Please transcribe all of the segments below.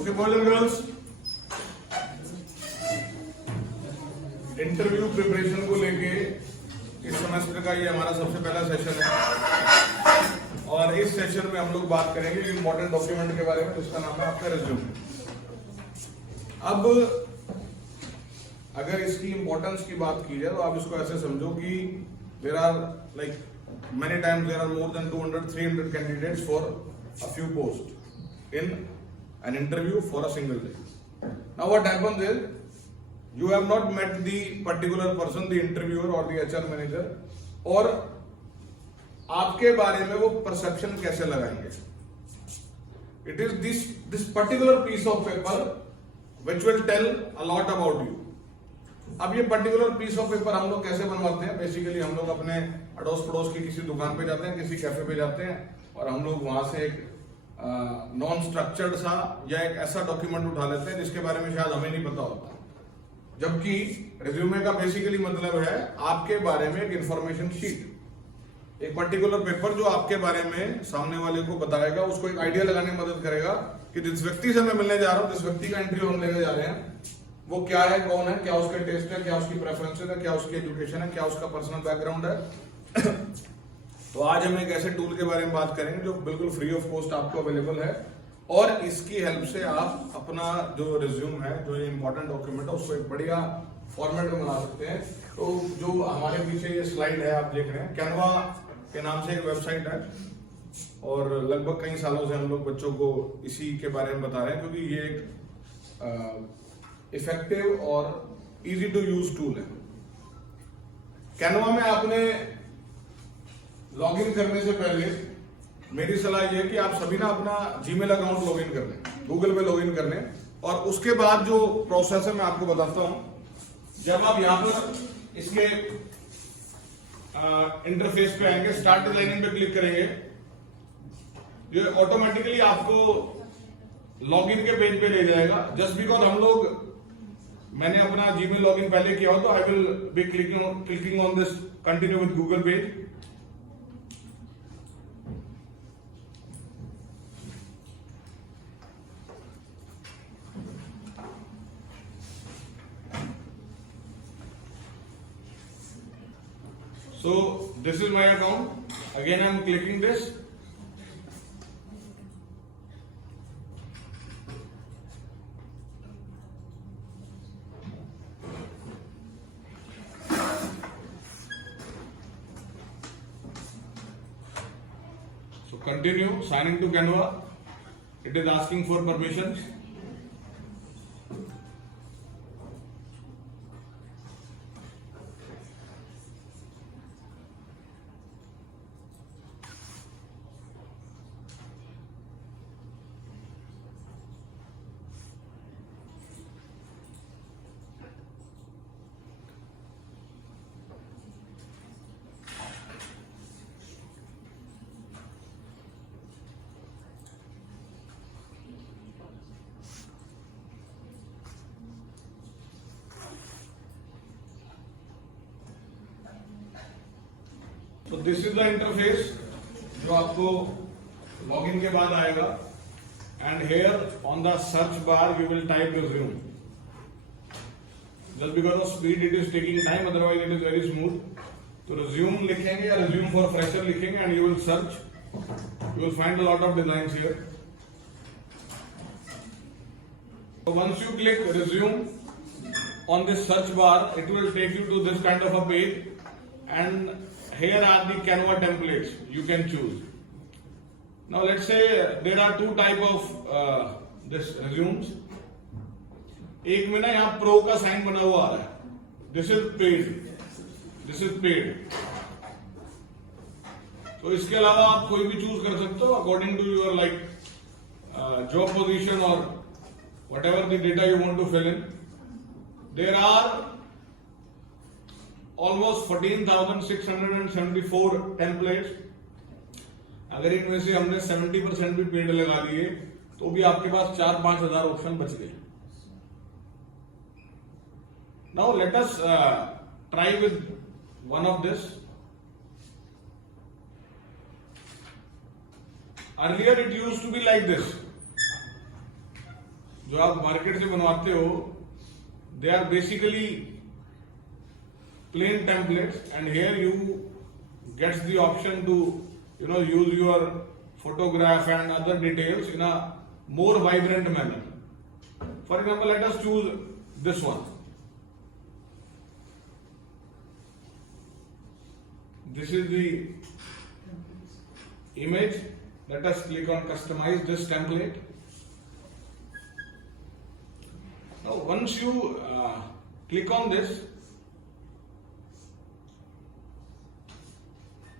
Okay boys and girls, interview preparation को लेके इस सेमेस्टर का ये हमारा सबसे पहला सेशन है और इस सेशन में हम लोग बात करेंगे इंपॉर्टेंट डॉक्यूमेंट के बारे में जिसका नाम है आपका रिज्यूम। अब अगर इसकी इंपॉर्टेंस की बात की जाए तो आप इसको ऐसे समझो कि there are like many times there are more than 200-300 candidates for a few posts in an interview for a single day. Now what happens is you have not met the particular person, the interviewer or the HR manager, और आपके बारे में वो perception कैसे लगाएंगे? It is this particular piece of paper which will tell a lot about you. अब ये particular piece of paper हम लोग कैसे बनवाते हैं? बेसिकली हम लोग अपने अड़ोस पड़ोस की किसी दुकान पे जाते हैं, किसी कैफे पे जाते हैं और हम लोग वहां से एक नॉन स्ट्रक्चर्ड सा या एक ऐसा डॉक्यूमेंट उठा लेते हैं जिसके बारे में शायद हमें नहीं पता होता। जबकि रिज्यूमे का बेसिकली मतलब है आपके बारे में एक इंफॉर्मेशन शीट, एक पर्टिकुलर पेपर जो आपके बारे में सामने वाले को बताएगा, उसको एक आइडिया लगाने में मदद करेगा कि जिस व्यक्ति से मैं मिलने जा रहा हूं, जिस व्यक्ति का इंटरव्यू हम लेने जा रहे हैं, वो क्या है, कौन है, क्या उसके टेस्ट है, क्या उसकी प्रेफरेंसेस है, क्या उसकी एजुकेशन है, क्या उसका पर्सनल बैकग्राउंड है। तो आज हम एक ऐसे टूल के बारे में बात करेंगे जो बिल्कुल फ्री ऑफ कॉस्ट आपको अवेलेबल है और इसकी हेल्प से आप अपना जो रिज्यूम है, जो ये इंपॉर्टेंट डॉक्यूमेंट है, उसको एक बढ़िया फॉर्मेट में बना सकते हैं। तो जो हमारे पीछे ये स्लाइड है आप देख रहे हैं, कैनवा के नाम से एक वेबसाइट है और लगभग कई सालों से हम लोग बच्चों को इसी के बारे में बता रहे हैं क्योंकि ये एक इफेक्टिव और इजी टू यूज टूल है। कैनवा में आपने लॉगिन करने से पहले मेरी सलाह यह है कि आप सभी ना अपना जीमेल अकाउंट लॉगिन कर लें, गूगल पे लॉगिन कर लें और उसके बाद जो प्रोसेस है मैं आपको बताता हूं। जब आप यहां पर इसके इंटरफेस पे आएंगे, स्टार्ट डिजाइनिंग पे क्लिक करेंगे, ये ऑटोमेटिकली आपको लॉगिन के पेज पे ले जाएगा। जस्ट बिकॉज मैंने अपना जीमेल लॉगिन पहले किया हो तो I will be clicking on this continue with Google page. So this is my account. Again I am clicking this. So continue signing to Canva. It is asking for permissions. तो this is the interface जो आपको login के बाद आएगा and here on the search bar you will type resume. Just because of speed it is taking time, otherwise it is very smooth. तो resume लिखेंगे या resume for fresher लिखेंगे and you will search, you will find a lot of designs here. So once you click resume on this search bar, it will take you to this kind of a page and here are the Canva templates you can choose. Now let's say there are two type of this resumes. एक में ना यहाँ प्रो का साइन बना हुआ आ रहा है, this is paid, this is paid. तो इसके अलावा आप कोई भी चूज कर सकते हो according to your like job position और whatever the data you want to fill in. There are almost 14,674 templates. अगर इनमें से हमने 70% भी पेड लगा दिए तो भी आपके पास 4-5 हजार ऑप्शन बच गए। Now let us try with one of this. Earlier it used to be like this. जो आप मार्केट से बनवाते हो, they are basically plain templates, and here you gets the option to use your photograph and other details in a more vibrant manner. For example, let us choose this one. This is the image. Let us click on customize this template. Now once you click on this,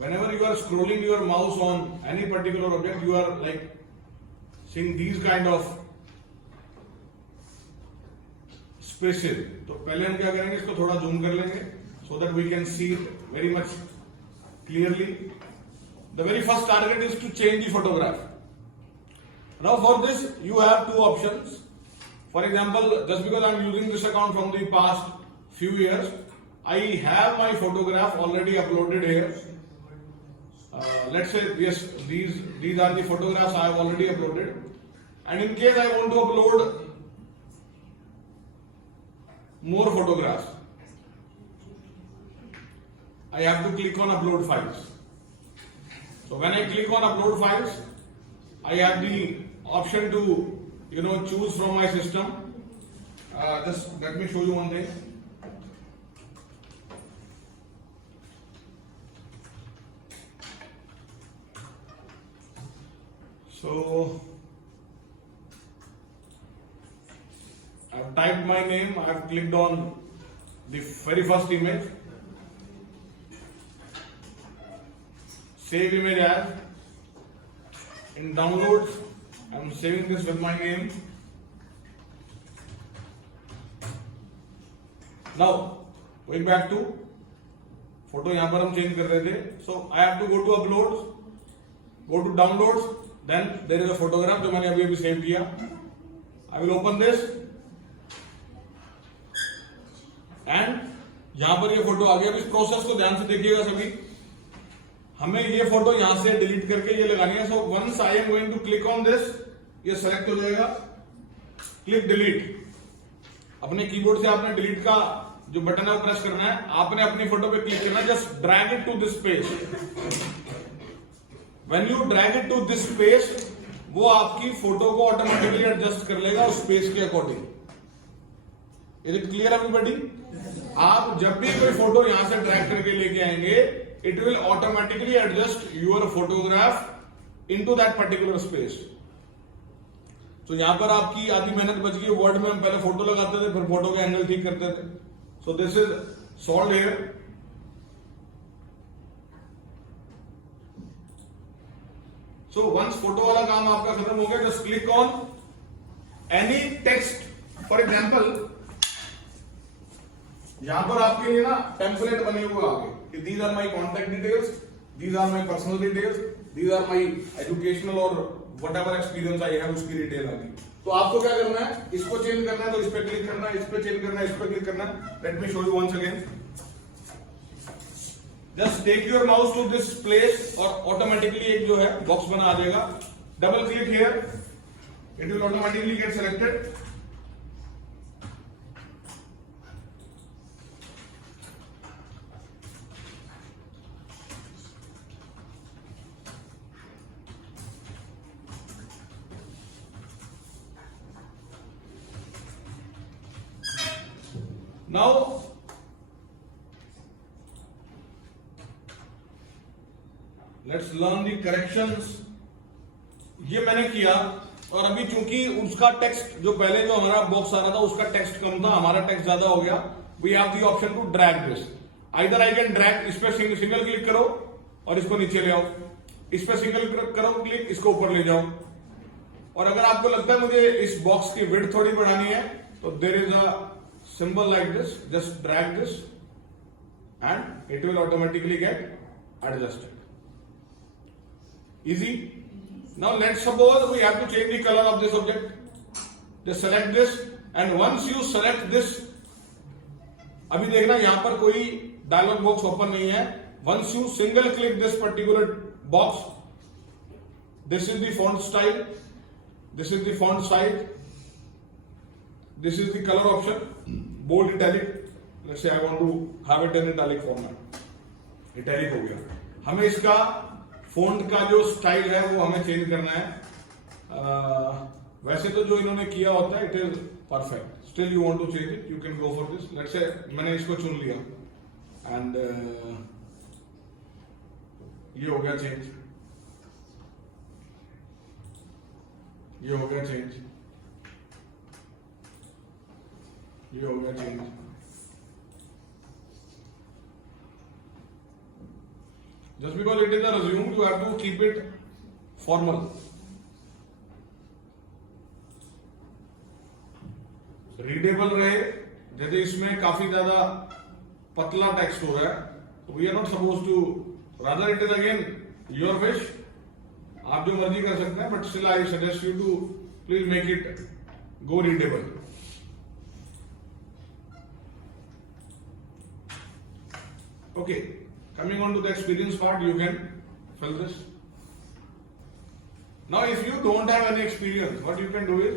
whenever you are scrolling your mouse on any particular object, you are like seeing these kind of spaces. तो पहले हम क्या करेंगे, इसको थोड़ा जूम कर लेंगे so that we can see it very much clearly. The very first target is to change the photograph. Now for this you have two options. For example, just because I am using this account from the past few years, I have my photograph already uploaded here. Let's say yes, these are the photographs I have already uploaded, and in case I want to upload more photographs, I have to click on upload files. So when I click on upload files, I have the option to choose from my system. Just let me show you one thing. So I have typed my name, I have clicked on the very first image, save image as, in downloads I am saving this with my name. Now going back to photo, यहाँ पर हम चेंज कर रहे थे. So I have to go to uploads, go to downloads. Then there is a photograph जो मैंने अभी सेव किया. I will open this and यहां पर ये फोटो आ गया. इस प्रोसेस को ध्यान से देखिएगा सभी. हमें ये फोटो यहां से डिलीट करके ये लगानी है. So once I am going to click on this, ये सेलेक्ट हो जाएगा. Click delete. अपने कीबोर्ड से आपने डिलीट का जो बटन है वो प्रेस करना है. आपने अपनी फोटो पे क्लिक करना है. Just drag it to this page. When you drag it to this space, वो आपकी फोटो को ऑटोमेटिकली एडजस्ट कर लेगा उस स्पेस के according. Is it clear everybody? आप जब भी कोई फोटो यहां से ड्रैग करके लेके आएंगे, it will automatically adjust your photograph into that particular space. तो यहां पर आपकी आधी मेहनत बच गई. वर्ड में हम पहले फोटो लगाते थे, फिर फोटो के एंगल ठीक करते थे. So this is solved here. So once photo वाला काम आपका खत्म हो गया, just click on any text. For example, यहां पर आपके लिए ना टेम्पलेट बने हुए आगे कि these are my contact details, these are my personal details, these are my educational और whatever experience I have उसकी डिटेल आ गई. तो आपको क्या करना है, इसको चेंज करना है तो इस पे क्लिक करना है, इस पे चेंज करना है, इस पे क्लिक करना है. Let me show you once again. Just take your mouse to this place और automatically एक जो है बॉक्स बना आ जाएगा. Double click here, it will automatically get selected. Now let's learn the corrections. ये मैंने किया और अभी चूंकि उसका टेक्स्ट जो पहले जो हमारा बॉक्स आ रहा था उसका टेक्स्ट कम था, हमारा टेक्स्ट ज्यादा हो गया. We have the option to drag this. Either I can drag, इस पे सिंगल क्लिक करो और इसको नीचे ले आओ. इस पे सिंगल करो क्लिक, इसको ऊपर ले जाओ. और अगर आपको लगता है मुझे इस बॉक्स की विड्थ थोड़ी बढ़ानी है तो there is a symbol like this. Just drag this and it will automatically get adjusted. Easy. Now let's suppose we have to change the color of this object. Just select this and once you select this, अभी देखना यहां पर कोई dialogue box open नहीं है. Once you single click this particular box, this is the font style, this is the font size, this is the color option, bold italic. Let's say I want to have it in italic format. Italic हो गया. हमें इसका font का जो style है वो हमें change करना है. वैसे तो जो इन्होंने किया होता है it is perfect. Still you want to change it, you can go for this. Let's say मैंने इसको चुन लिया and ये हो गया change. ये हो गया change. ये हो गया change. Just because it is a resume, you have to keep it formal. Readable रहे. जैसे इसमें काफी ज्यादा पतला टेक्स्ट हो रहा है, तो we are not suppose to, rather it is again your wish. आप जो मर्जी कर सकते हैं, but still I suggest you to please make it go readable. Okay, coming on to the experience part, you can fill this. Now if you don't have any experience, what you can do is,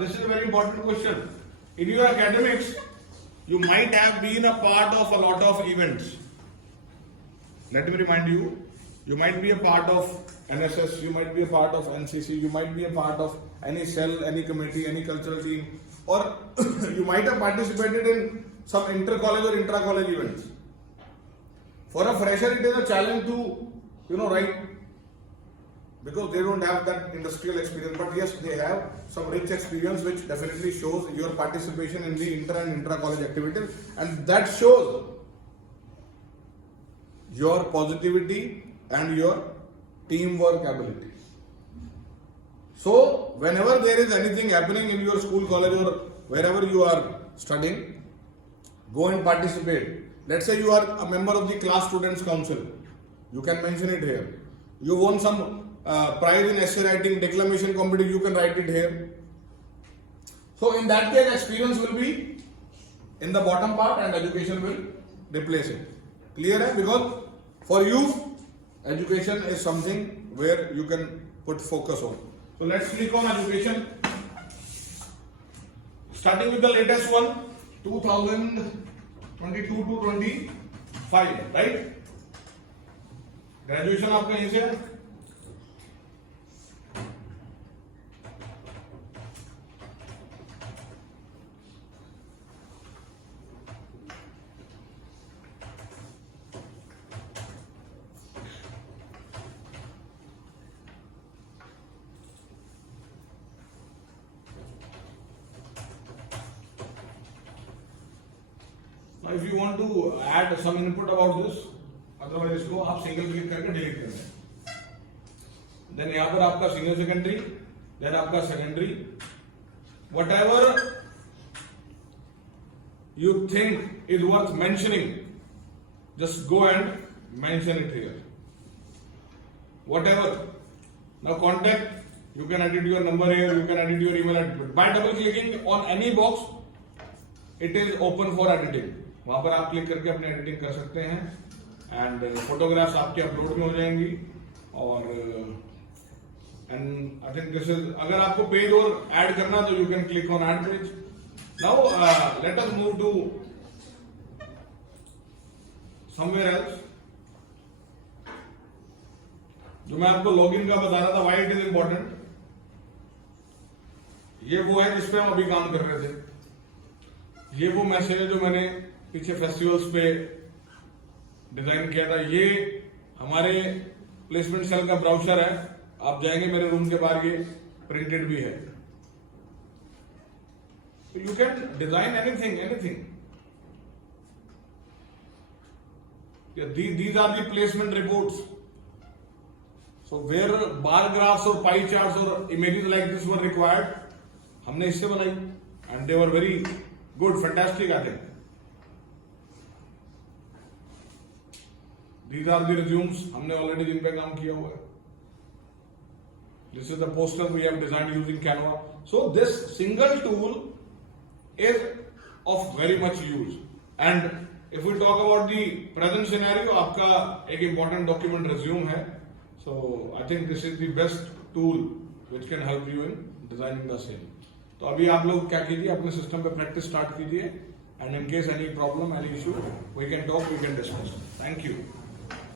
this is a very important question. In your academics, you might have been a part of a lot of events. Let me remind you, you might be a part of NSS, you might be a part of NCC, you might be a part of any cell, any committee, any cultural team, or you might have participated in some inter-college or intra-college events. For a fresher, it is a challenge to, write, because they don't have that industrial experience. But yes, they have some rich experience, which definitely shows your participation in the inter and intra-college activities, and that shows your positivity and your teamwork ability. So, whenever there is anything happening in your school, college, or wherever you are studying, go and participate. Let's say you are a member of the class students council. You can mention it here. You won some prize in essay writing, declamation competition. You can write it here. So in that case, experience will be in the bottom part, and education will replace it. Clear? Hai? Because for you, education is something where you can put focus on. So let's click on education. Starting with the latest one, 2022 to 25, right? Graduation आपका यहीं से है. Now if you want to add some input about this, otherwise इसको आप single click करके डिलीट कर दें. देन यहाँ पर आपका सीनियर सेकेंडरी, देन आपका secondary, whatever you think is worth mentioning, just go and mention it here. Whatever. Now contact, you can edit your number here, you can edit your email address. By double clicking on any box, it is open for editing. वहां पर आप क्लिक करके अपने एडिटिंग कर सकते हैं, and photographs आपके अपलोड में हो जाएंगी. और and I think this is, अगर आपको पेज और ऐड करना तो you can click on add page. Now let us move to somewhere else. जो मैं आपको लॉगिन का बता रहा था, व्हाई इट इज इंपॉर्टेंट, ये वो है जिस पे हम अभी काम कर रहे थे. ये वो मैसेज है जो मैंने पीछे फेस्टिवल्स पे डिजाइन किया था. ये हमारे प्लेसमेंट सेल का ब्राउचर है. आप जाएंगे मेरे रूम के बाहर, ये प्रिंटेड भी है. You can design anything. These are the placement reports. So where bar graphs or pie charts or images like this were required, हमने इससे बनाई, and they were very good, fantastic, I think. These are the resumes, हमने already जिन पे काम किया हुआ है. This is the poster we have designed using Canva. So this single tool is of very much use. And if we talk about the present scenario, आपका एक important document resume है. So I think this is the best tool which can help you in designing the same. तो अभी आप लोग क्या कीजिए, अपने सिस्टम पे प्रैक्टिस स्टार्ट कीजिए, and in case any problem any issue we can talk, we can discuss. Thank you.